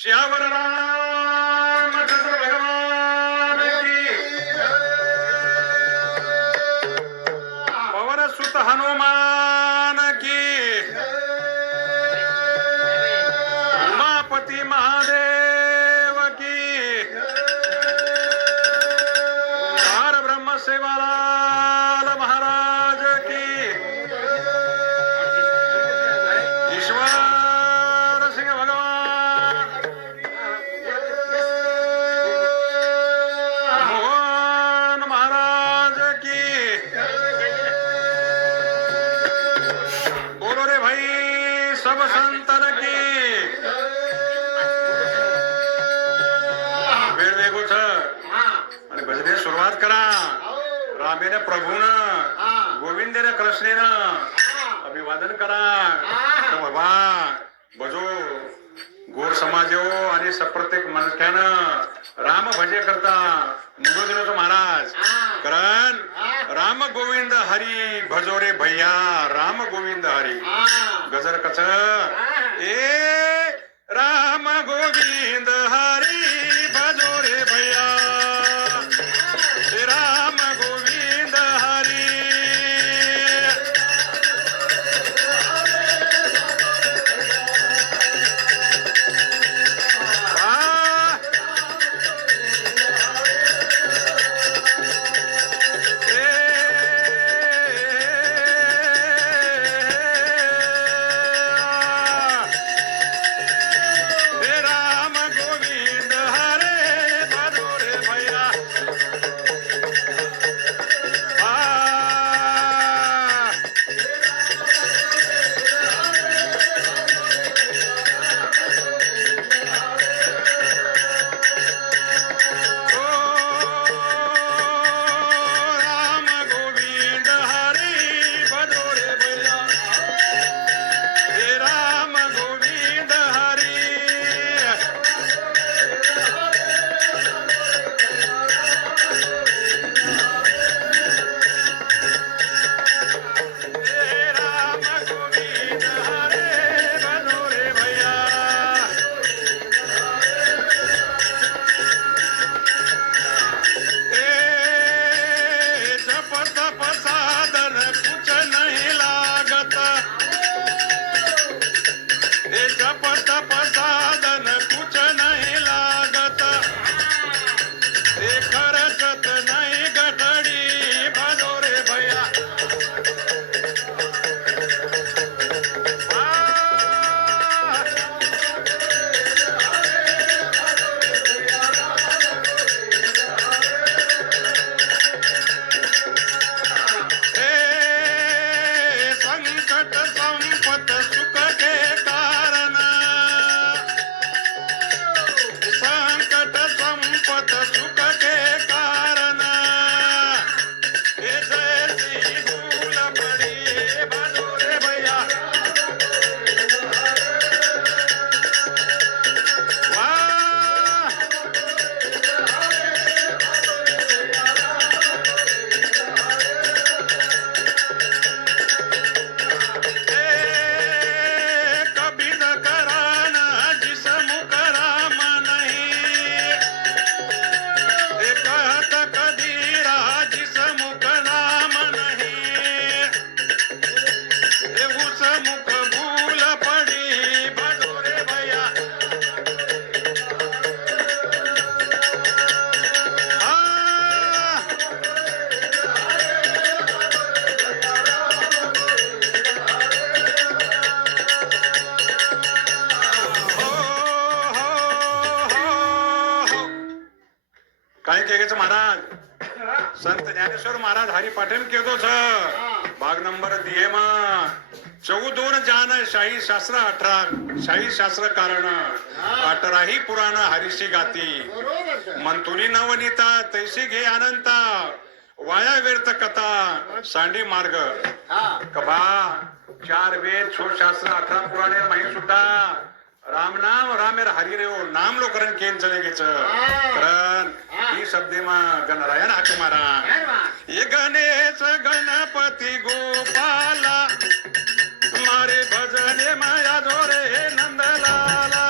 श्यावर रामचंद्र भगवान की पवन सुत हनुमान की उमापति महादेव की पार ब्रह्म सेवालाल महाराज की ईश्वर सिंह भगवान मोहन महाराज की बोलो रे भाई सब संतन की वेळ वेगोच आणि भजने सुरुवात करा. रामेने प्रभूनं गोविंदेने कृष्णेनं अभिवादन करा. बाबा भजो गोर समाज हो आणि प्रत्येक मनक्यानं राम भजे करता मुंडोदिनोचं महाराज कारण राम गोविंद हरी भजो रे भैया राम गोविंद हरी गजर कच ए राम गोविंद हरी भजो रे भैया राम गोविंद हरी काय केलं महाराज संत ज्ञानेश्वर महाराज हरी पाठन केलो भाग नंबर दिये मा 14 जान शाही शास्त्र 18 शाही शास्त्र कारण 18 ही पुराण हरीशी गाती मंतुनी नवनीता तैसी घे अनंता वाया व्यर्थ कथा सांडी मार्ग कबा 4 वेद 6 शास्त्र 18 पुराणे माहिती सुद्धा राम नाम रामेर हरी रे नाम लोकरन केन चले गेच कारण ही शब्दे मा गणरायन हाक मारा ये गणेश गणपती गोपाला मारे भजने माया जोरे नंदलाला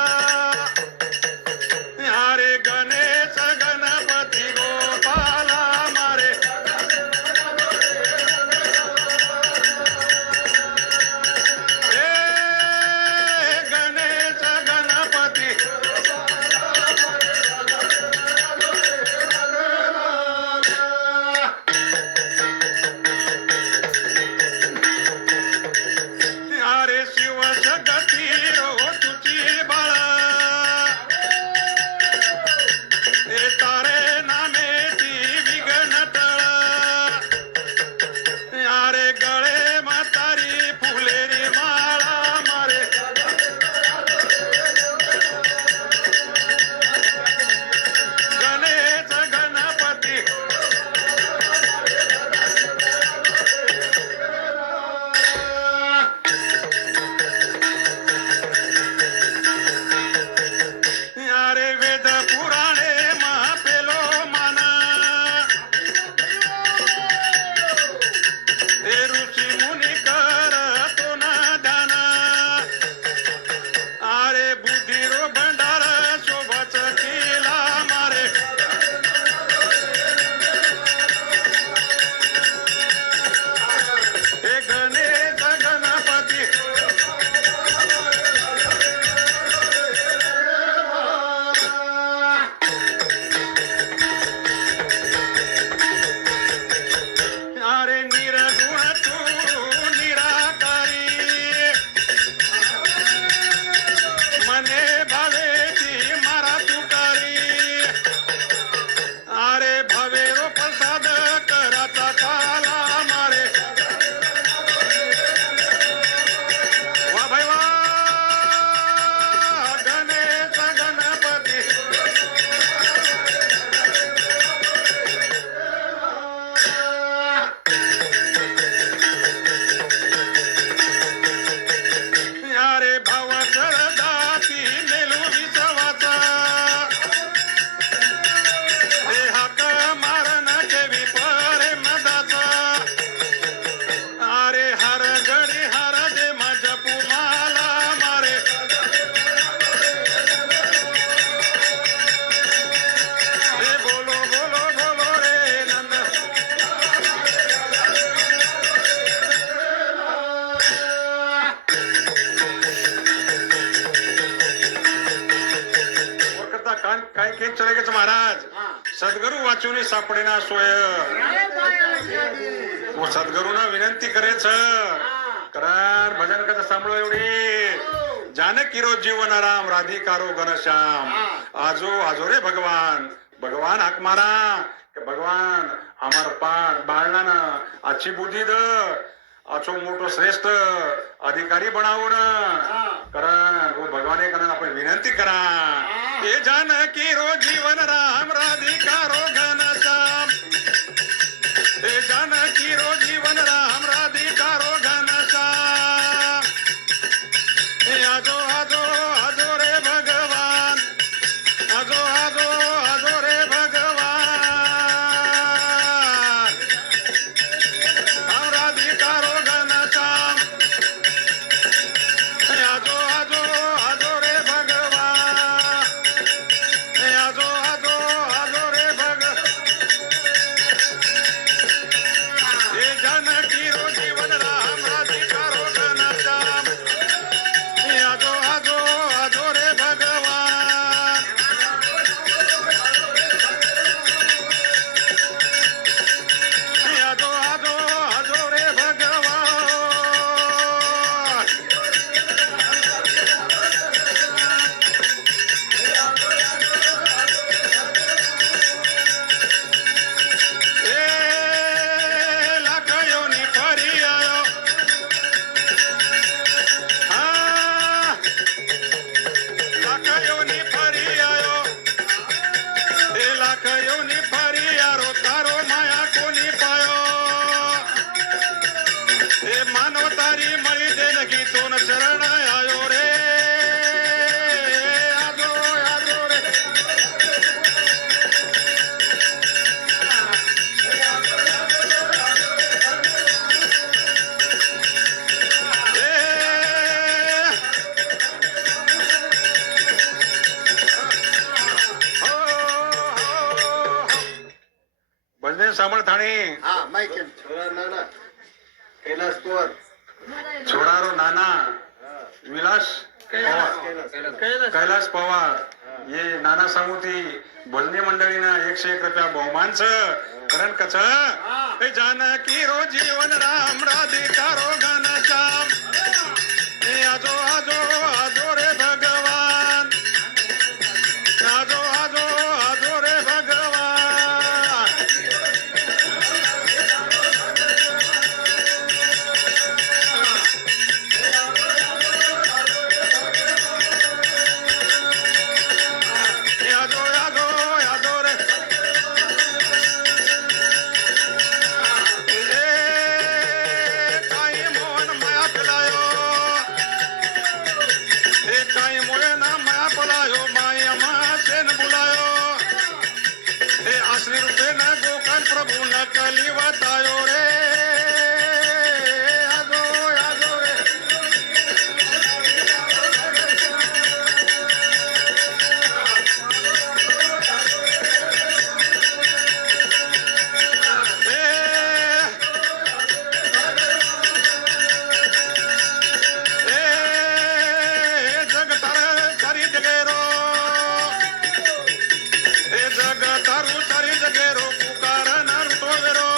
काय केत चले गेच महाराज सद्गुरु वाचून सापडेना सोय वो सद्गुरुना विनंती करेच करार भजन कथा सांभाळो एवढी जानकी रो जीवन राम राधिकारो घनश्याम आजो आजो रे भगवान भगवान हाक मारा भगवान आमार बाळना आजची बुद्धी द आचो मोठो श्रेष्ठ अधिकारी बनावून करा वो भगवान करा आपण विनंती करा हे जानकी रो जीवन राम राधिकारो घनश्याम हे जानकी रो जीवन राम राधिकारो घनश्याम हे आजो आजो आजो रे भगवान आजो आजो आजो रे भगवान राम राधिकारो घनश्याम हे आजो आजो आजो रे भगवान हे आजो आजो आजो रे भगवान हे जानकी रो जीवन राम राधिकारो घनश्याम हे आजो आजो आजो रे भगवान हे आजो आजो आजो रे भगवान ए लाख योनी फरी आयो हा लाख योनी फरी आयो ए लाख योनी फरी आरो तारो माया कोणी पायो ए मानव तारी मळी देणगी तोन शरण आयो रे आजो आजो रे भजने सांभाळ ठाणे हा माहिती छोरा नाना कैलास पवार छोडारो नाना विलास पवार कैलास पवार ये नाना सामुती भजनी मंडळीनं 101 रुपया बहुमानच करण कच हे जानकी रो जीवन राम राधिकारो घनश्याम हे आजो आजो आजो रे भगवान आजो आजो आजो रे भगवान यादो यादो यादो रे काही मोहन माया पिलायो काही मोहे ना माया पलायो माया मासेन बुलायो हे असली रूपे न गोकान प्रभु न कली बतायो रे यादो यादो रे जग तारी जगेरो हे जग तारू तारी जगेरो पुकार न रुतो वेरो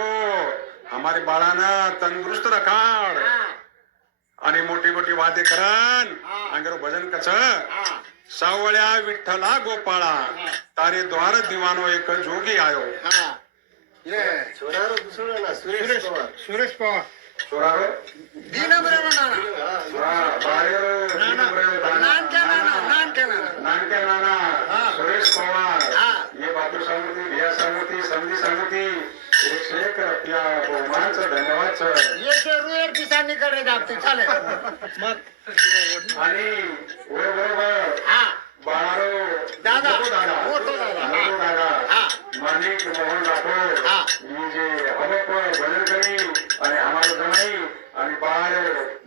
बच्चो हमारे बाळानं तंदुरुस्त रखाड आणि मोठी मोठी वादे करन अंगरो भजन कच सावळ्या विठ्ठला गोपाळा तारे द्वार दिवानो एक जोगी आयो छोरारो दुसरं ना सुरेश पवार सुरेश पवार चोरारो दीनबरे नाना नानक्या नाना सुरेश पवार ये बापू सांगती भिया सांगती समधी सांगती एक रुपया बहुमानचं धन्यवादचं येशे रुयर पिसांनी कडे जाते चालेल आणि बरोबर हा बाळारो दादा मोठो दादा माणिक मोहन राठोड मी जे हवप भजन करी आणि आम्हाला जमाई आणि बाळ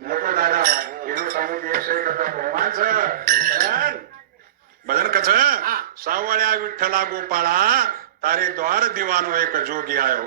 मोठो दादा येणं सांगू की एकशे करता बहुमानचं भजन कच सावळ्या विठ्ठला गोपाळा तारे द्वार दिवानो एक जोगी आयो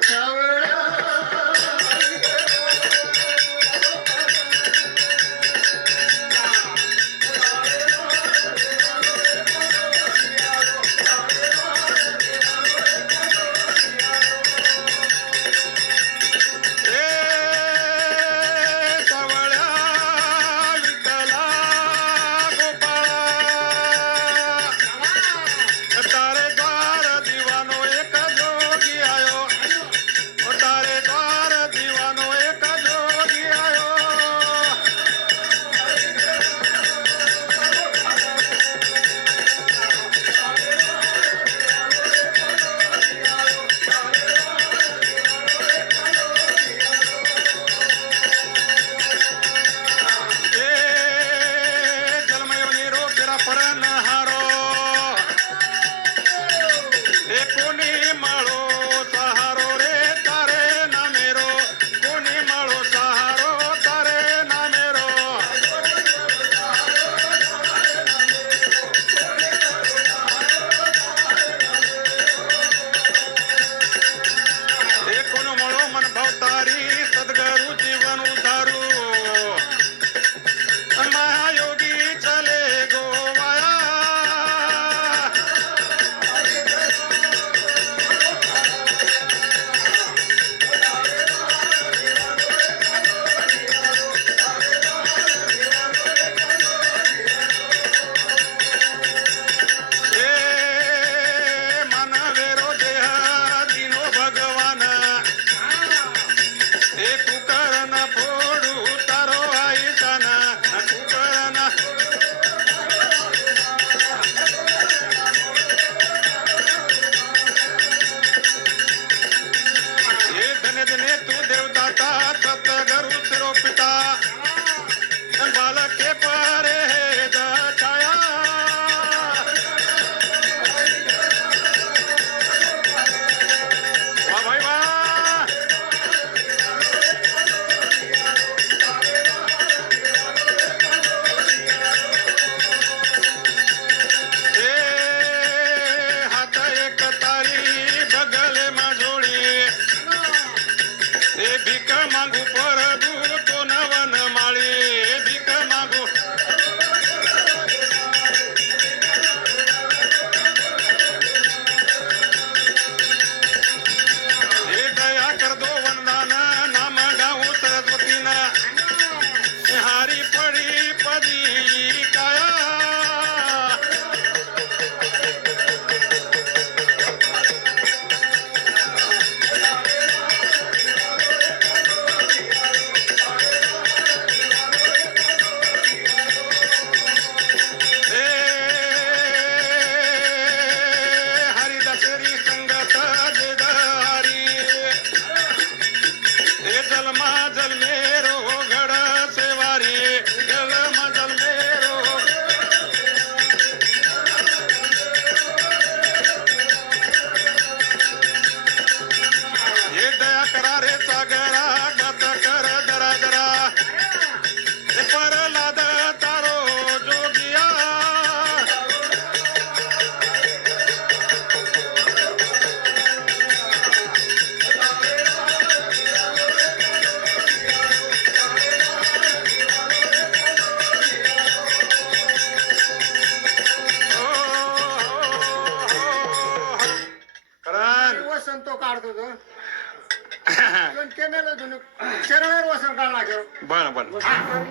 पण ते मेलो जुनं शरीरावर वसन काढला घेऊ बर बर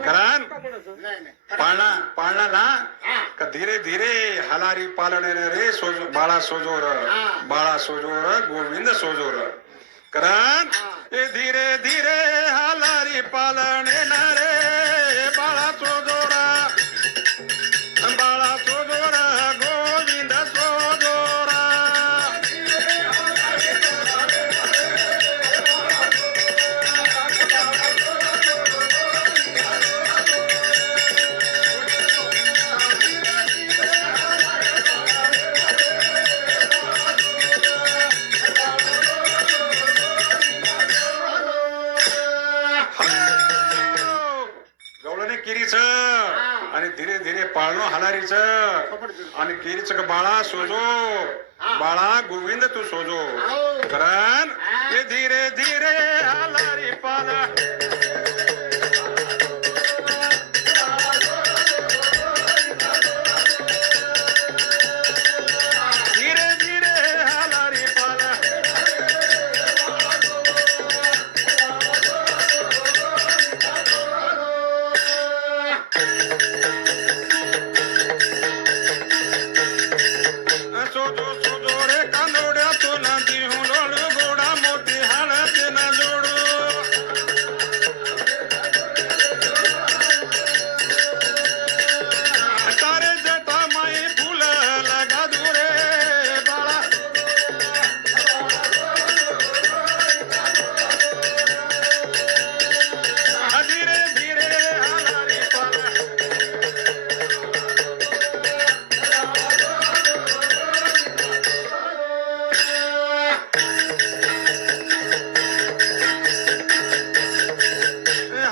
कारण नाही नाही पाळणा ना हा. का धीरे धीरे हलारी पालने रे सोजो बाळा सोजोर बाळा सोजोर गोविंद सोजोर कारण ए धीरे धीरे हलारी पालने रे बाळा सोजोरा बाळा सोजोरा गोविंद सोजोरा गवळणे किरीच आणि धीरे धीरे पाळणो हलारीच आणि किरीच बाळा सोजो बाळा गोविंद तू सोजो कारण हे धीरे धीरे हलारी पाला धीरे धीरे हलारी पाला सोजो सोजो रे कानोड्यातून दिहू लोळू गोडा मोठी हळद न जोडू तारे जटा माई फुल लगा दुरे बाळा धीरे धीरे हलारी पाला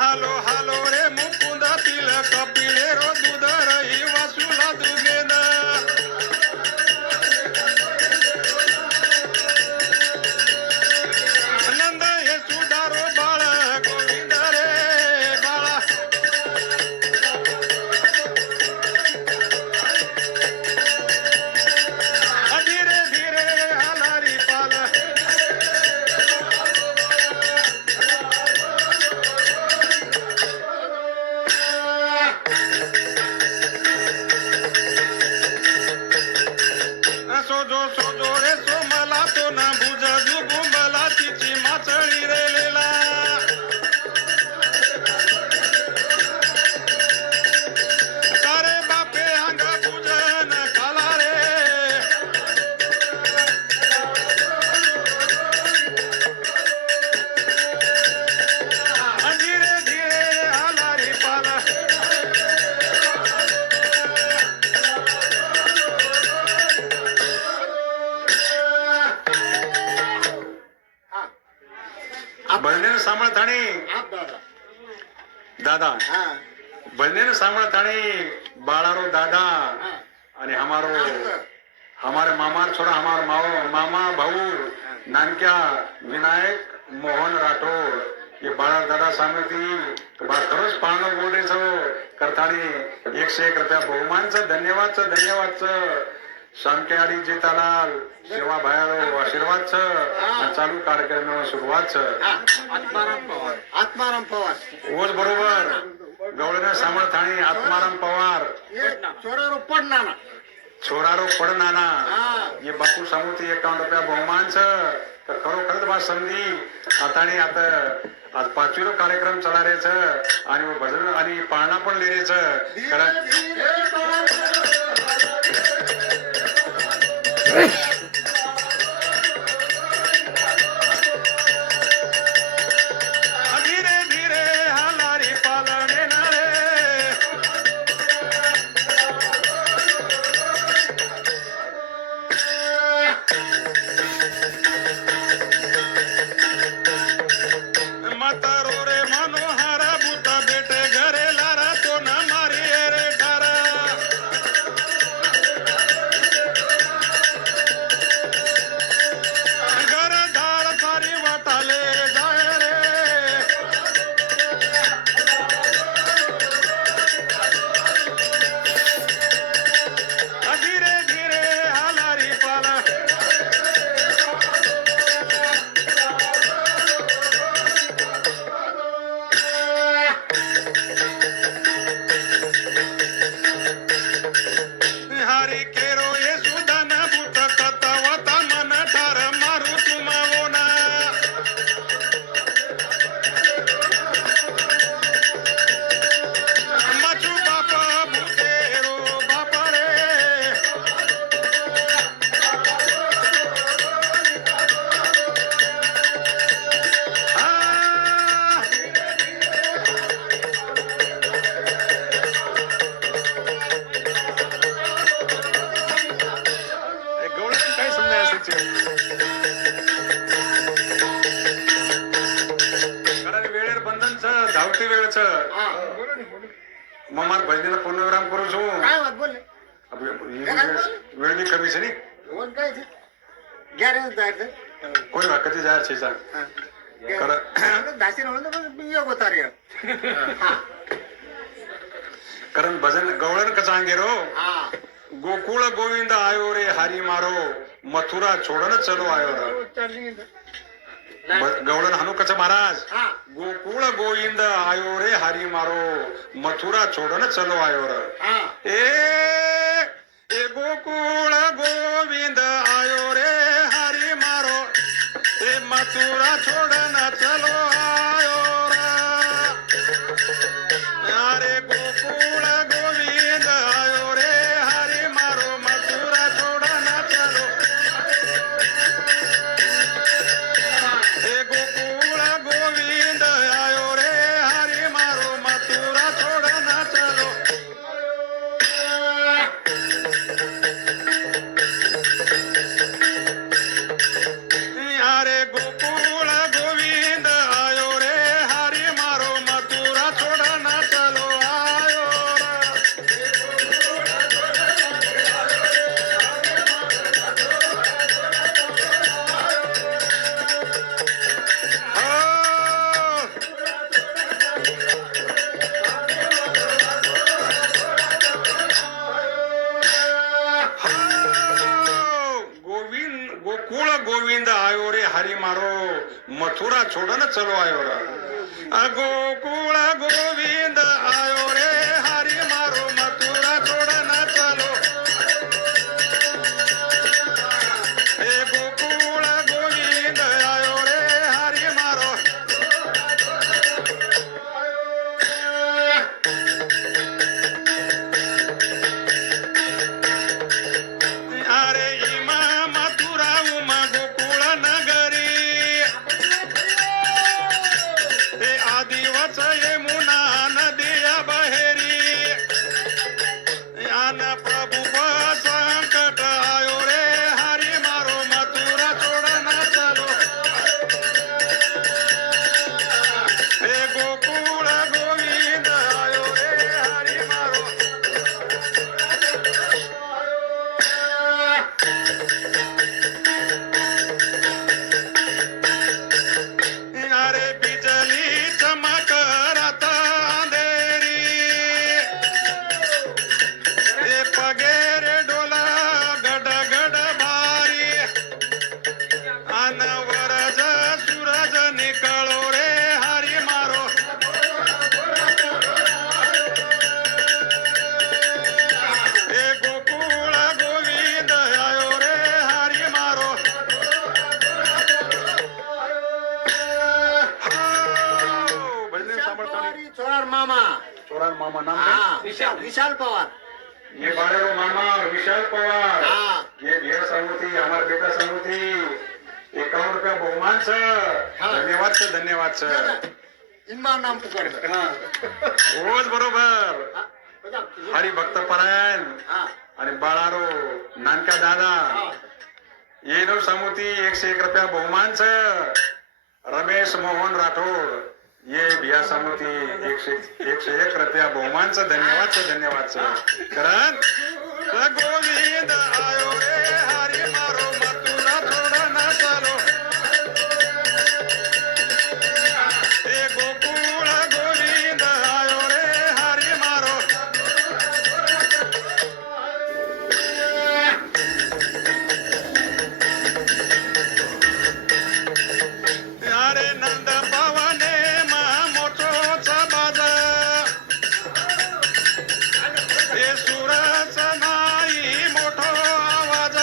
हालो हालो रे मुकुंद तिलक पिळे रो दूध रही वासुला दुगेद नंद हे सुधारो बाळ गोविंद रे बाळा धीरे धीरे हलारी पाला सोजो सोजो रे सोमला तो ना बुज जुबुंबला तिची माचळी रेलेला तारे बापे अंग पूजन काला रे धीरे धीरे हलारी पाला भजनेनं सांभाळताणी दादा भजनेनं सांभाळताणी बाळारो दादा आणि हमारे मामा छोरा हमार मामा भाऊ नानक्या विनायक मोहन राठोड हे बाळा दादा सांगती बा खरंच पाळणं बोलायचं करतानी 101 रुपया बहुमानचं धन्यवादचं शामकेवाडी जेतालाल सेवा भायारो आशीर्वादचं चालू कार्यक्रम सुरुवातचं आत्माराम पवार ओज बरोबर गवळण्या सांभाळताणी आत्माराम पवार चोरावर पडणार छोरारो पडनाना हे बापू सांगू 51 रुपया बहुमानचं तर खरोखरच बा संधी आता आज 5वीरो कार्यक्रम चलारेच आणि भजन आणि पाळणा पण लिहिरेच कारण धीरे धीरे हलारी पालने रे म्हातारो रे मनोहर भूत बेटे घरे लारा तो न मारी रे ठारा धावती वेळच हा मग मला भजनीला पूर्णविराम करू छू काय बात बोलले वेळ बी कमी છે ને बोल काय ते गॅरेज जायचं કોઈ વખતે જાહેર છે સર दासी योग होता रे हा कारण भजन गवळण कचांगे रो हा गोकुळ गोविंद आयो रे हरी मारो मथुरा छोडन चलो आयो रे गवळण हनु कच महाराज हा गोकुळ गोविंद आयो रे हरी मारो मथुरा छोडन चलो आयो रे हा ए गोकुळ गोविंद आयो रे हरी मारो ए मथुरा छोडन चलो आयो रे अरे गोकुळ गोविंद आयो रे हरी मारो मथुरा छोडन चलो ए गोकुळ गोविंद आयो रे हरी मारो मथुरा छोडन चलो अरे गोकुळ गोविंद आयो रे हरी मारो मथुरा छोडन चलो आयो गोविंद गोकुळ गोविंद आयो रे हरी मारो मथुरा छोडन चलो आयो रे गोकुळ गोविंद आयो रे हरी मारो मथुरा छोडन चलो हे गोकुळ गोविंद आयो रे हरी मारो अरे इमा मथुरा उमा गोकुळ नगरी हे आदिवच यमुना नदिया बहेरी आन प्रभु संकट आयो रे हरी मारो मथुरा छोडन चलो हे गोकुळ गोविंद आयो रे हरी मारो अरे बिजली चमक रात अंधेरी हे पगेरे डोला गड गड भारी अनवरज सूरज निकळो रे हरी मारो हे गोकुळ गोविंद आयो रे हरी मारो भजन सांभाळता चोरार मामा चोरान मामा नाम हा विशाल पवार ये बाळेरो मामा विशाल पवार हा ये भेड़ समूती हमार बेटा समूती 51 रुपया बहुमान सर हा. धन्यवाद सर धन्यवाद सर इन्मान नाम पुकार रोज बरोबर हरिभक्त परायण हा आणि बाळारो नानका दादा हा ये नो समूती 101 रुपया बहुमान सर रमेश मोहन राठोड ये भिया समूती 101 रुपया बहुमान सर धन्यवाद सर कारण गोविंद आयो रे हरी मारो मथुरा छोडन चलो हे गोकुळ गोविंद आयो रे हरी मारो अरे नंद पवने मा मोठोचा बाज हे सुरच नाही मोठो आवाज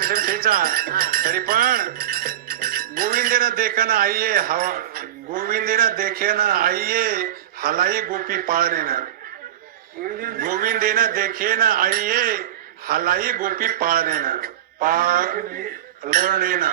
अतिशय ठेचा तरी पण गोविंदेनं देखन आईये हवा गोविंदेनं देखेन आईये हलाई गोपी पाळणेनं गोविंदेनं देखेन आईये हलाई गोपी पाळणेनं पाळणेनं